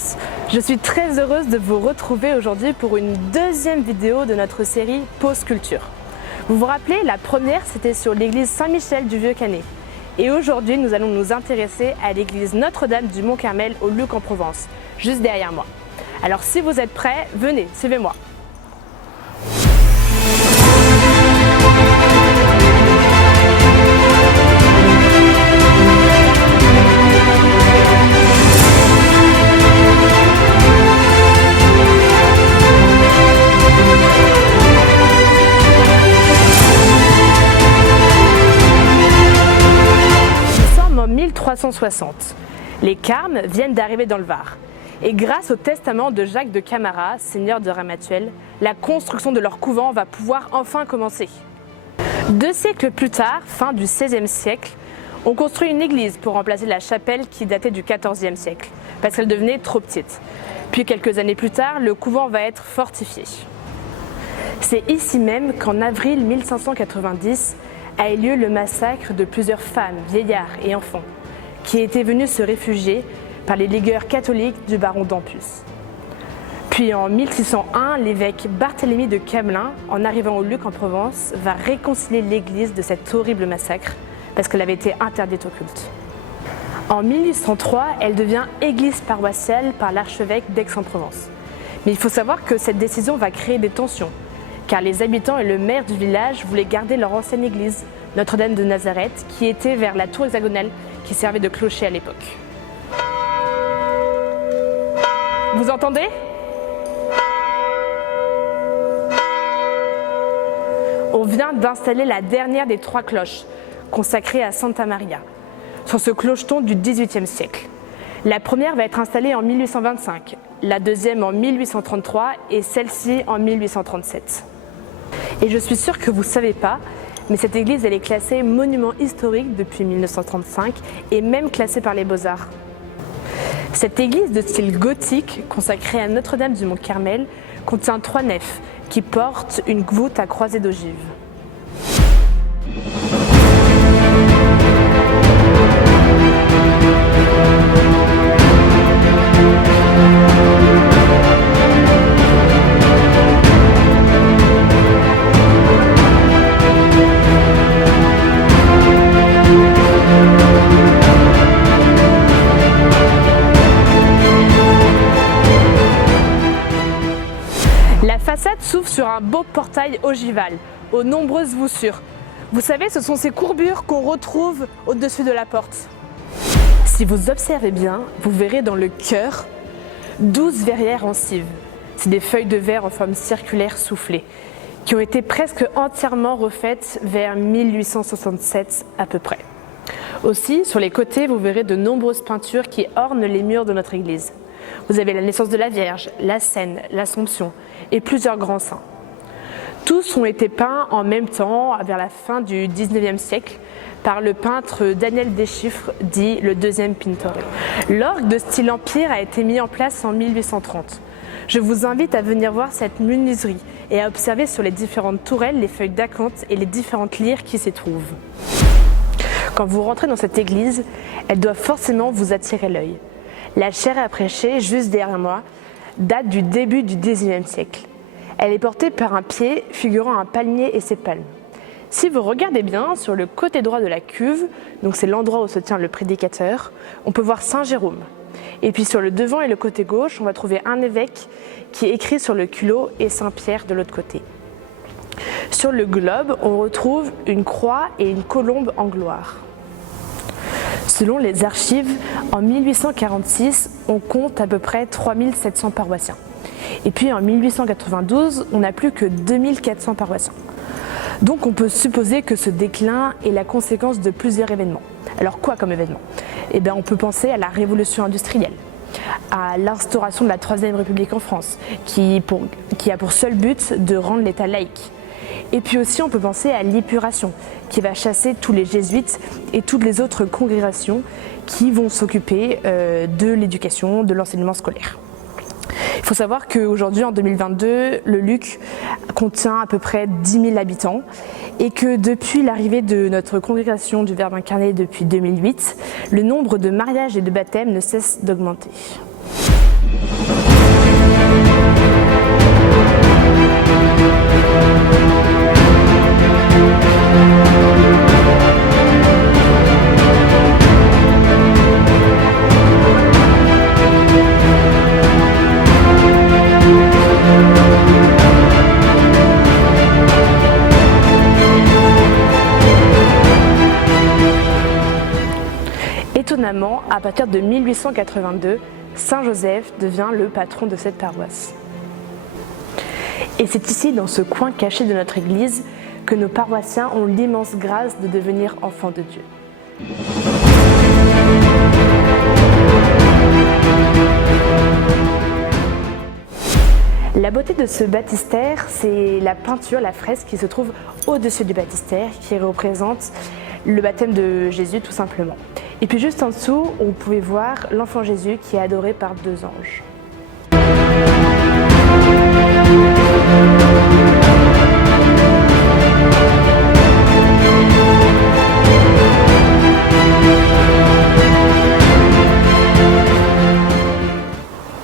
tous, je suis très heureuse de vous retrouver aujourd'hui pour une deuxième vidéo de notre série Pause Culture. Vous vous rappelez, la première c'était sur l'église Saint-Michel du Vieux-Canet. Et aujourd'hui nous allons nous intéresser à l'église Notre-Dame du Mont-Carmel au Luc en Provence, juste derrière moi. Alors si vous êtes prêts, venez, suivez-moi. En 1360, les Carmes viennent d'arriver dans le Var. Et grâce au testament de Jacques de Camara, seigneur de Ramatuelle, la construction de leur couvent va pouvoir enfin commencer. 2 siècles plus tard, fin du XVIe siècle, on construit une église pour remplacer la chapelle qui datait du XIVe siècle, parce qu'elle devenait trop petite. Puis quelques années plus tard, le couvent va être fortifié. C'est ici même qu'en avril 1590, a eu lieu le massacre de plusieurs femmes, vieillards et enfants qui étaient venus se réfugier par les ligueurs catholiques du baron d'Ampus. Puis en 1601, l'évêque Barthélemy de Camelin, en arrivant au Luc en Provence, va réconcilier l'église de cet horrible massacre parce qu'elle avait été interdite au culte. En 1803, elle devient église paroissiale par l'archevêque d'Aix-en-Provence. Mais il faut savoir que cette décision va créer des tensions, car les habitants et le maire du village voulaient garder leur ancienne église, Notre-Dame de Nazareth, qui était vers la tour hexagonale qui servait de clocher à l'époque. Vous entendez ? On vient d'installer la dernière des 3 cloches, consacrée à Santa Maria, sur ce clocheton du XVIIIe siècle. La première va être installée en 1825, la deuxième en 1833 et celle-ci en 1837. Et je suis sûre que vous ne savez pas, mais cette église elle est classée monument historique depuis 1935 et même classée par les Beaux-Arts. Cette église de style gothique, consacrée à Notre-Dame du Mont-Carmel, contient 3 nefs qui portent une voûte à croisée d'ogives. La façade s'ouvre sur un beau portail ogival, aux nombreuses voussures. Vous savez, ce sont ces courbures qu'on retrouve au-dessus de la porte. Si vous observez bien, vous verrez dans le chœur 12 verrières en cive. C'est des feuilles de verre en forme circulaire soufflée, qui ont été presque entièrement refaites vers 1867 à peu près. Aussi, sur les côtés, vous verrez de nombreuses peintures qui ornent les murs de notre église. Vous avez la naissance de la Vierge, la Seine, l'Assomption et plusieurs grands saints. Tous ont été peints en même temps, vers la fin du XIXe siècle, par le peintre Daniel Deschiffres, dit le deuxième Pittore. L'orgue de style empire a été mis en place en 1830. Je vous invite à venir voir cette menuiserie et à observer sur les différentes tourelles les feuilles d'acanthe et les différentes lyres qui s'y trouvent. Quand vous rentrez dans cette église, elle doit forcément vous attirer l'œil. La chaire à prêcher, juste derrière moi, date du début du XIXe siècle. Elle est portée par un pied figurant un palmier et ses palmes. Si vous regardez bien, sur le côté droit de la cuve, donc c'est l'endroit où se tient le prédicateur, on peut voir Saint Jérôme. Et puis sur le devant et le côté gauche, on va trouver un évêque qui est écrit sur le culot et Saint Pierre de l'autre côté. Sur le globe, on retrouve une croix et une colombe en gloire. Selon les archives, en 1846, on compte à peu près 3700 paroissiens. Et puis en 1892, on n'a plus que 2400 paroissiens. Donc on peut supposer que ce déclin est la conséquence de plusieurs événements. Alors quoi comme événement ? Eh bien, on peut penser à la révolution industrielle, à l'instauration de la Troisième République en France, qui a pour seul but de rendre l'État laïque. Et puis aussi, on peut penser à l'épuration, qui va chasser tous les jésuites et toutes les autres congrégations qui vont s'occuper de l'éducation, de l'enseignement scolaire. Il faut savoir qu'aujourd'hui, en 2022, le Luc contient à peu près 10 000 habitants et que depuis l'arrivée de notre congrégation du Verbe incarné depuis 2008, le nombre de mariages et de baptêmes ne cesse d'augmenter. étonnamment, à partir de 1882, Saint Joseph devient le patron de cette paroisse. Et c'est ici, dans ce coin caché de notre église, que nos paroissiens ont l'immense grâce de devenir enfants de Dieu. La beauté de ce baptistère, c'est la peinture, la fresque qui se trouve au-dessus du baptistère, qui représente le baptême de Jésus tout simplement. Et puis juste en dessous, on pouvait voir l'enfant Jésus qui est adoré par 2 anges.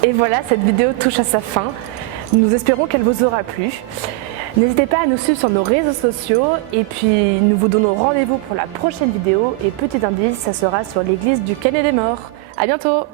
Et voilà, cette vidéo touche à sa fin. Nous espérons qu'elle vous aura plu. N'hésitez pas à nous suivre sur nos réseaux sociaux et puis nous vous donnons rendez-vous pour la prochaine vidéo. Et petit indice, ça sera sur l'église du Canet des Morts. À bientôt!